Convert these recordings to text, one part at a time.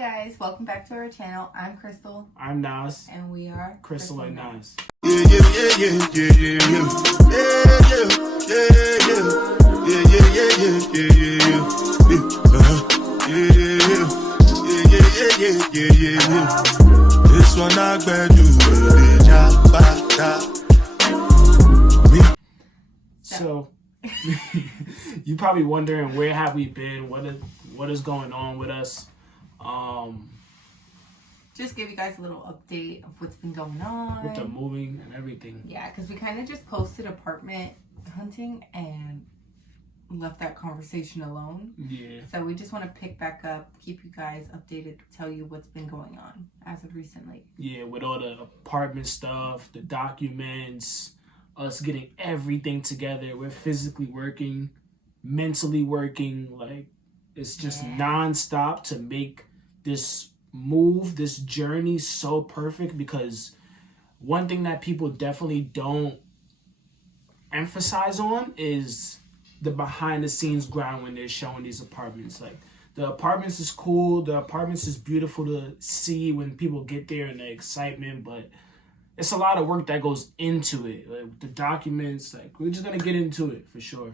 guys, welcome back to our channel. I'm Crystal. I'm Nas. And we are Crystal and Nas. This one I bet you. So you probably wondering, where have we been? What is going on with us? Just give you guys a little update of what's been going on with the moving and everything. Yeah, because we kind of just posted apartment hunting and left that conversation alone. Yeah. So we just want to pick back up, keep you guys updated, tell you what's been going on as of recently. Yeah, with all the apartment stuff, the documents, us getting everything together. We're physically working, mentally working. Like, it's just nonstop to make this move, this journey so perfect, because one thing that people definitely don't emphasize on is the behind the scenes grind when they're showing these apartments. Like, the apartments is cool, the apartments is beautiful to see when people get there and the excitement, but it's a lot of work that goes into it. Like, the documents, like, we're just gonna get into it for sure.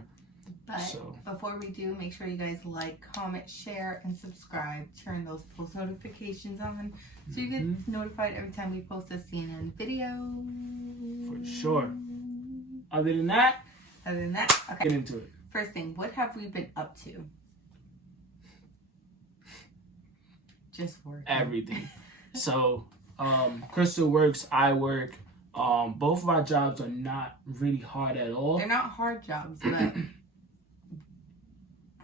But before we do, make sure you guys like, comment, share, and subscribe. Turn those post notifications on so you get notified every time we post a CNN video. For sure. Other than that, okay. Get into it. First thing, what have we been up to? Just work. Everything. So, Crystal works, I work. Both of our jobs are not really hard at all. They're not hard jobs, but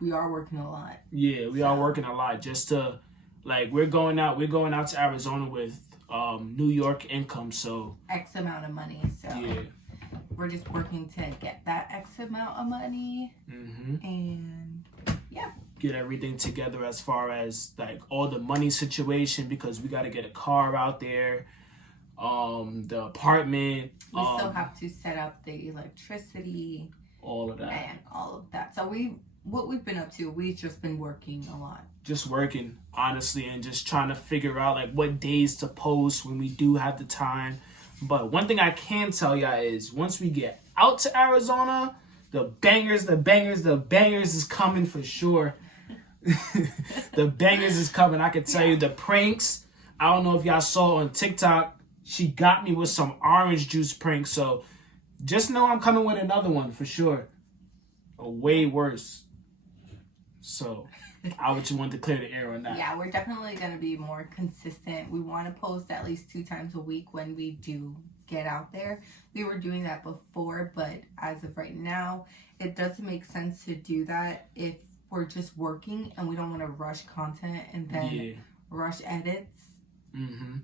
we are working a lot. Yeah, we are working a lot just to, like, we're going out to Arizona with New York income, so X amount of money. So yeah, we're just working to get that X amount of money and get everything together as far as like all the money situation, because we got to get a car out there, the apartment. We still have to set up the electricity, all of that, and all of that. So what we've been up to, we've just been working a lot. Just working, honestly, and just trying to figure out like what days to post when we do have the time. But one thing I can tell y'all is once we get out to Arizona, the bangers is coming for sure. The bangers is coming. I can tell you the pranks. I don't know if y'all saw on TikTok, she got me with some orange juice prank. So just know I'm coming with another one for sure. A way worse. So I would just want to clear the air on that. Yeah, we're definitely going to be more consistent. We want to post at least 2 times a week when we do get out there. We were doing that before, but as of right now, it doesn't make sense to do that if we're just working and we don't want to rush content and then rush edits.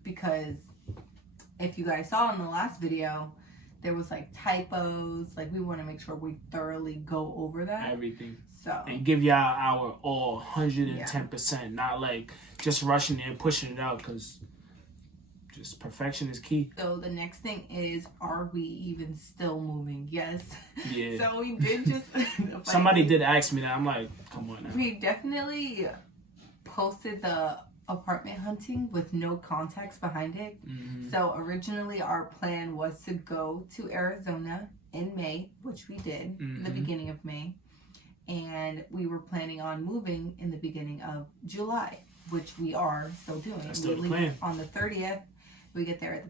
Because if you guys saw in the last video, there was like typos. Like, we want to make sure we thoroughly go over that. Everything. So. And give y'all our all 110%. Not like just rushing it and pushing it out, because just perfection is key. So the next thing is, are we even still moving? Yes. Yeah. So we did just... Somebody did ask me that. I'm like, come on now. We definitely posted the apartment hunting with no context behind it. So originally our plan was to go to Arizona in May, which we did, the beginning of May. And we were planning on moving in the beginning of July, which we are still doing. That's still we the leave plan. On the 30th. We get there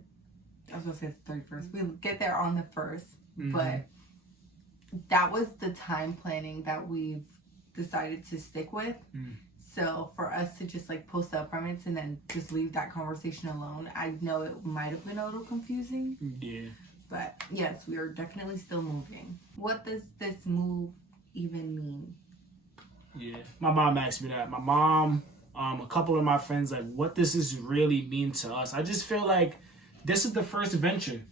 I was going to say the 31st. We get there on the 1st. But that was the time planning that we've decided to stick with. So for us to just like post the apartments and then just leave that conversation alone, I know it might have been a little confusing. Yeah. But yes, we are definitely still moving. What does this move even mean? Yeah, my mom asked me that. My mom, a couple of my friends, like, what does this really mean to us? I just feel like this is the first venture.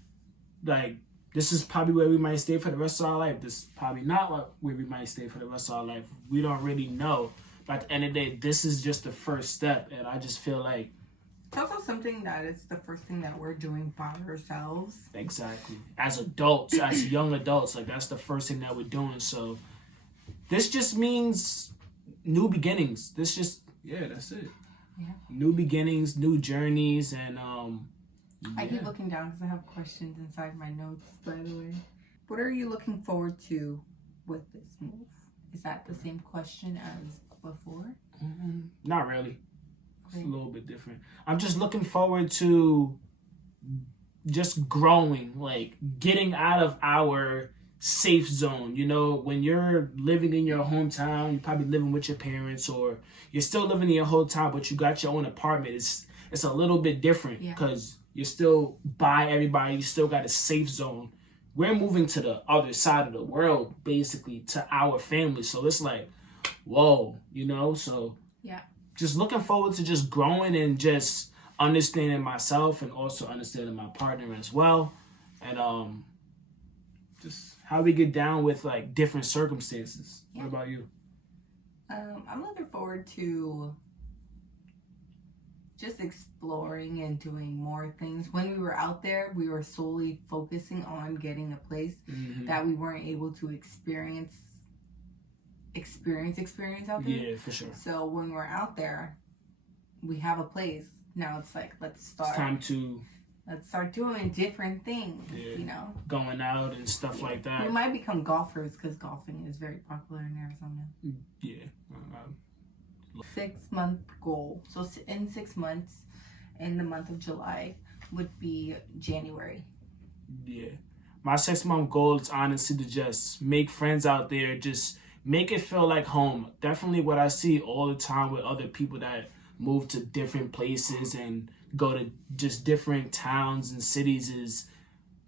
Like, this is probably where we might stay for the rest of our life. This is probably not where we might stay for the rest of our life. We don't really know. But at the end of the day, this is just the first step. And I just feel like it's also something that it's the first thing that we're doing by ourselves. Exactly. As adults, as young adults, like, that's the first thing that we're doing. So this just means new beginnings. That's it. new beginnings, new journeys, and I keep looking down because I have questions inside my notes, by the way. What are you looking forward to with this move? Is that the same question as before? Not really. It's a little bit different. I'm just looking forward to just growing, like getting out of our safe zone. You know, when you're living in your hometown, you're probably living with your parents, or you're still living in your hometown, but you got your own apartment. It's a little bit different because you're still by everybody. You still got a safe zone. We're moving to the other side of the world, basically, to our family. So it's like, whoa, you know? So just looking forward to just growing and just understanding myself and also understanding my partner as well. And just how we get down with like different circumstances. What about you? I'm looking forward to just exploring and doing more things. When we were out there, we were solely focusing on getting a place that we weren't able to experience out there. Yeah, for sure. So when we're out there, we have a place. Now it's like, let's start doing different things, you know? Going out and stuff like that. We might become golfers because golfing is very popular in Arizona. Yeah. 6-month goal. So in 6 months, in the month of July, would be January. Yeah. My 6-month goal is honestly to just make friends out there, just make it feel like home. Definitely what I see all the time with other people that move to different places and go to just different towns and cities is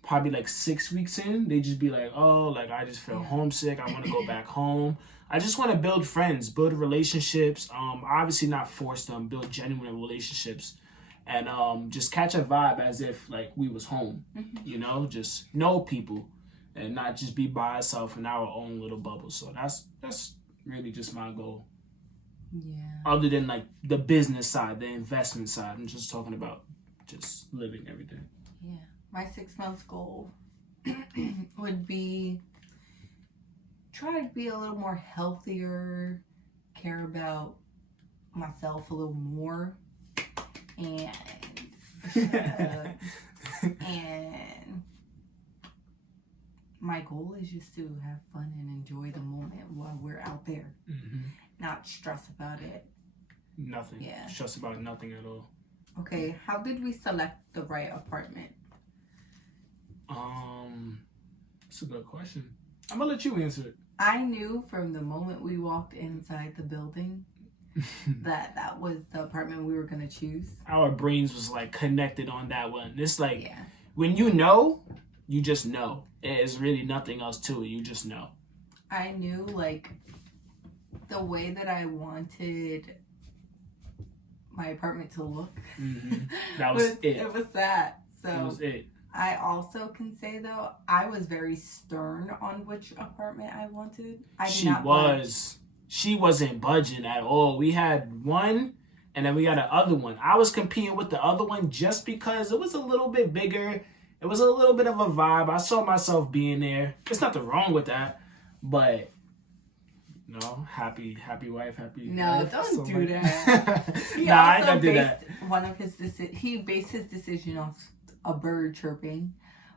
probably like 6 weeks in. They just be like, oh, like I just feel homesick. I want to go back home. I just want to build friends, build relationships. Obviously not force them, build genuine relationships. And just catch a vibe as if like we was home, you know, just know people and not just be by ourselves in our own little bubble. So that's really just my goal. Yeah. Other than like the business side, the investment side, I'm just talking about just living every day. Yeah. My 6 months goal would be try to be a little more healthier, care about myself a little more, and my goal is just to have fun and enjoy the moment while we're out there. Not stress about it. Nothing. Yeah. Stress about nothing at all. Okay, how did we select the right apartment? That's a good question. I'm gonna let you answer it. I knew from the moment we walked inside the building that was the apartment we were gonna choose. Our brains was like connected on that one. It's like when you know, you just know. There's really nothing else to it. You just know. I knew like the way that I wanted my apartment to look. That was it. It was that. So that was it. I also can say though, I was very stern on which apartment I wanted. She wasn't budging at all. We had one and then we got the other one. I was competing with the other one just because it was a little bit bigger. It was a little bit of a vibe. I saw myself being there. There's nothing wrong with that. But no, happy wife, happy life. Don't do that. I don't do that. He based his decision off a bird chirping,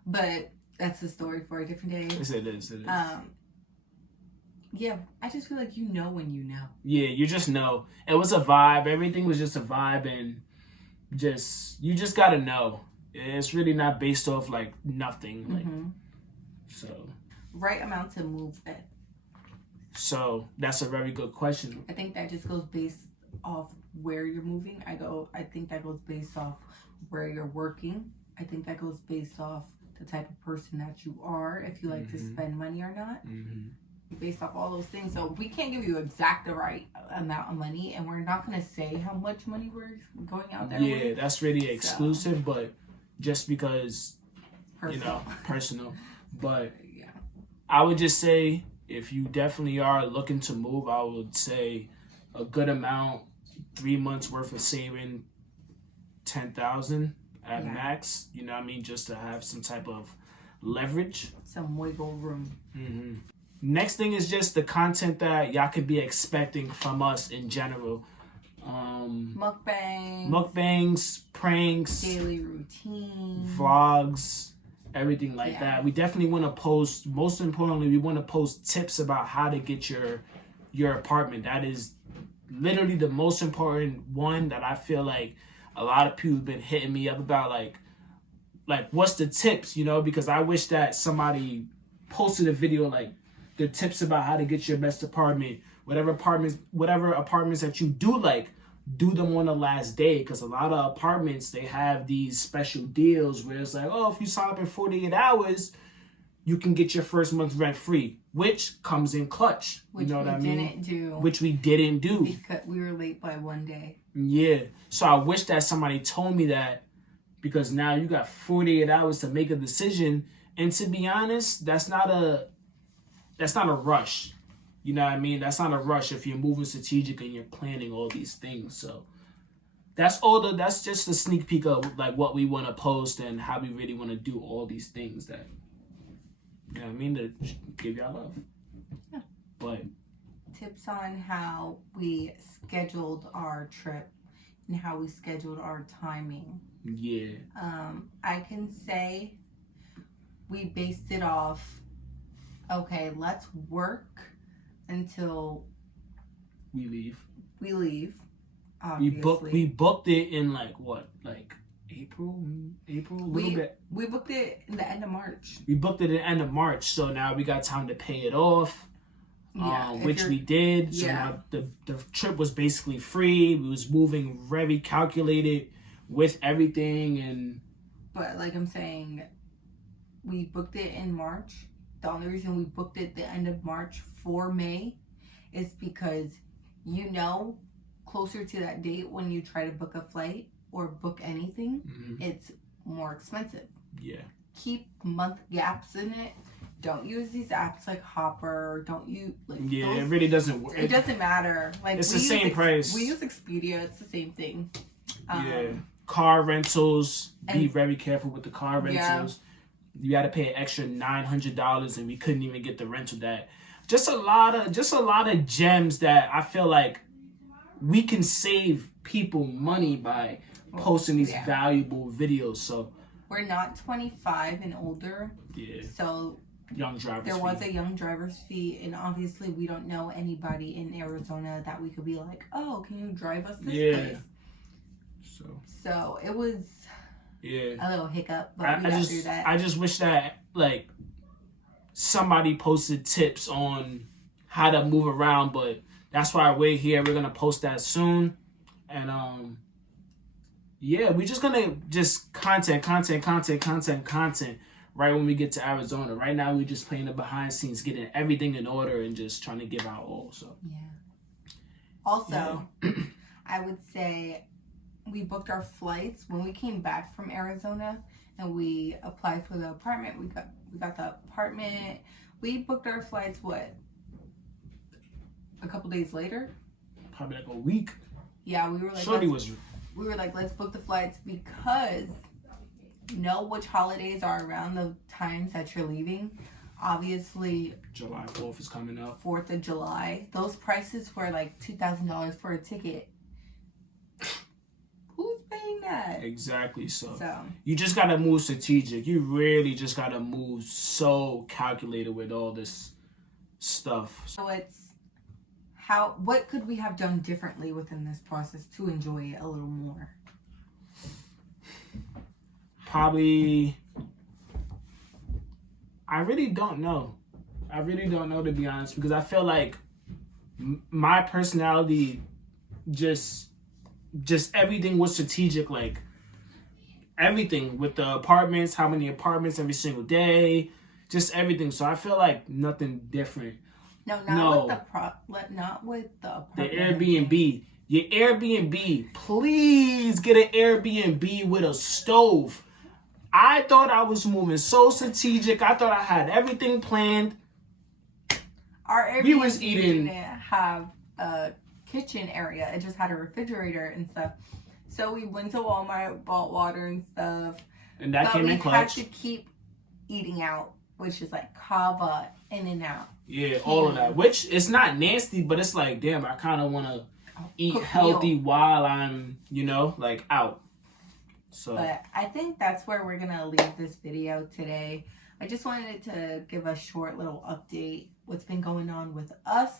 but that's a story for a different day. Yes, it is. Yeah, I just feel like you know when you know. Yeah, you just know. It was a vibe. Everything was just a vibe, and you just gotta know. It's really not based off like nothing. Like so. Right amount to move at. So that's a very good question. I think that just goes based off where you're moving. I think that goes based off where you're working. I think that goes based off the type of person that you are, if you like to spend money or not. Based off all those things. So we can't give you exact the right amount of money, and we're not going to say how much money we're going out there with. That's really exclusive, but just because, personal. But I would just say, if you definitely are looking to move, I would say a good amount, 3 months worth of saving, $10,000 at max. You know what I mean? Just to have some type of leverage. Some wiggle room. Next thing is just the content that y'all could be expecting from us in general. mukbangs, pranks, daily routine, vlogs, everything like Yeah. that. We definitely want to post. Most importantly, we want to post tips about how to get your apartment. That is literally the most important one that I feel like a lot of people have been hitting me up about. Like what's the tips? You know, because I wish that somebody posted a video like the tips about how to get your best apartment. Whatever apartments that you do like, do them on the last day, because a lot of apartments, they have these special deals where it's like, oh, if you sign up in 48 hours, you can get your first month rent free, which comes in clutch. which you know what I we mean? didn't do Which we didn't do. because we were late by one day. Yeah. So I wish that somebody told me that, because now you got 48 hours to make a decision. And to be honest, that's not a rush. You know what I mean? That's not a rush if you're moving strategic and you're planning all these things. So that's just a sneak peek of like what we want to post and how we really want to do all these things that, you know what I mean, to give y'all love. Yeah. But Tips on how we scheduled our trip and how we scheduled our timing. yeah, I can say we based it off, okay, let's work until we leave. we leave. We Obviously. booked it in like April, a little bit. We booked it in the end of March. We booked it at the end of March, so now we got time to pay it off. If Which you're- we did. So Yeah. now the trip was basically free. We was moving very calculated with everything, and But like I'm saying, we booked it in March. The only reason we booked it the end of March for May is because, closer to that date when you try to book a flight or book anything, it's more expensive. yeah, Keep month gaps in it. Don't use these apps like Hopper. Don't use yeah. It really doesn't work. It doesn't matter. Like It's we the same use price. We use Expedia. It's the same thing. Yeah, car rentals. Be and- very careful with the car rentals. You got to pay an extra $900, and we couldn't even get the rental. That just a lot of gems that I feel like we can save people money by posting these valuable videos. So We're not 25 and older, yeah, so young drivers. there was a young driver's fee, and obviously we don't know anybody in Arizona that we could be like, oh, can you drive us this place? So it was a little hiccup, but we got through that. I just wish that like somebody posted tips on how to move around, but that's why we're here. We're gonna post that soon, and we're just gonna content right when we get to Arizona. Right now, we're just playing the behind scenes, getting everything in order, and just trying to give our all. So Also, I would say we booked our flights when we came back from Arizona, and we applied for the apartment. We got the apartment. We booked our flights a couple days later. Probably like a week. Yeah, we were like, let's book the flights because you know which holidays are around the times that you're leaving. Obviously, July 4th is coming up. 4th of July. Those prices were like $2,000 for a ticket. Who's paying that? Exactly. So So you just gotta move strategic. You really just gotta move so calculated with all this stuff. what could we have done differently within this process to enjoy it a little more? Probably, I really don't know. To be honest, because I feel like my personality just everything was strategic, like everything with the apartments, how many apartments every single day, just everything. So I feel like nothing different. Not with the apartment. The Airbnb. Your Airbnb, please get an Airbnb with a stove. I thought I was moving so strategic. I thought I had everything planned. Our Airbnb We was eating- didn't have a kitchen area. It just had a refrigerator and stuff. So we went to Walmart, bought water and stuff. And that came in But clutch. we had to keep eating out, which is like Kava, In-N-Out. Yeah, all of that. Which it's not nasty, but it's like, damn, I kind of want to eat cook healthy meal. while I'm, like out. So But I think that's where we're gonna leave this video today. I just wanted to give a short little update what's been going on with us.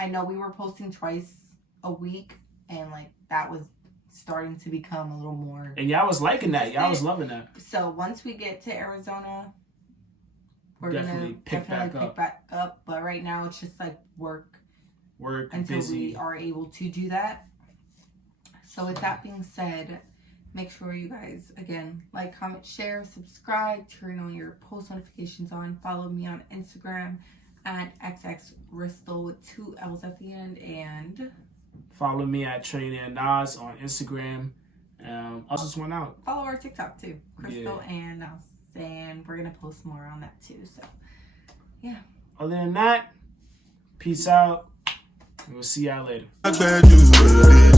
I know we were posting twice a week, and like that was starting to become a little more. And y'all was liking that. Y'all was consistent. loving that. So once we get to Arizona, we're Definitely gonna pick back pick up. back up. But right now it's just like work until busy. we are able to do that. So with that being said, make sure you guys, again, like, comment, share, subscribe, turn on your post notifications on, follow me on Instagram at xxristal with 2 L's at the end, and Follow me at Trainer Nas on Instagram. I just went out. follow our TikTok too, Crystal and Nas, and we're gonna post more on that too. So yeah. Other than that, peace out. We'll see y'all later. I bet you.